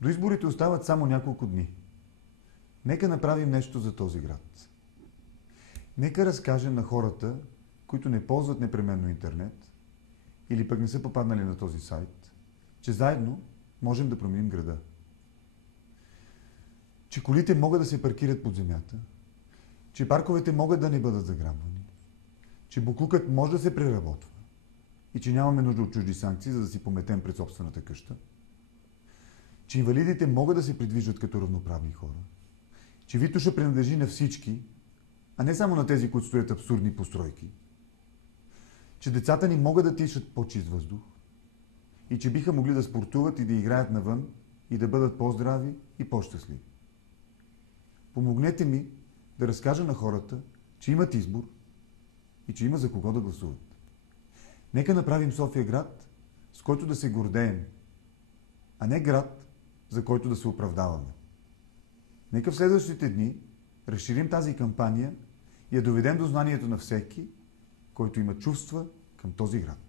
До изборите остават само няколко дни. Нека направим нещо за този град. Нека разкажем на хората, които не ползват непременно интернет или пък не са попаднали на този сайт, че заедно можем да променим града. Че колите могат да се паркират под земята, че парковете могат да не бъдат заграбвани, че буклукът може да се преработва и че нямаме нужда от чужди санкции, за да си пометем пред собствената къща, че инвалидите могат да се придвижват като равноправни хора, че Витоша принадлежи на всички, а не само на тези, които строят абсурдни постройки, че децата ни могат да дишат по-чист въздух и че биха могли да спортуват и да играят навън и да бъдат по-здрави и по-щастливи. Помогнете ми да разкажа на хората, че имат избор и че има за кого да гласуват. Нека направим София град, с който да се гордеем, а не град, за който да се оправдаваме. Нека в следващите дни разширим тази кампания и я доведем до знанието на всеки, който има чувства към този град.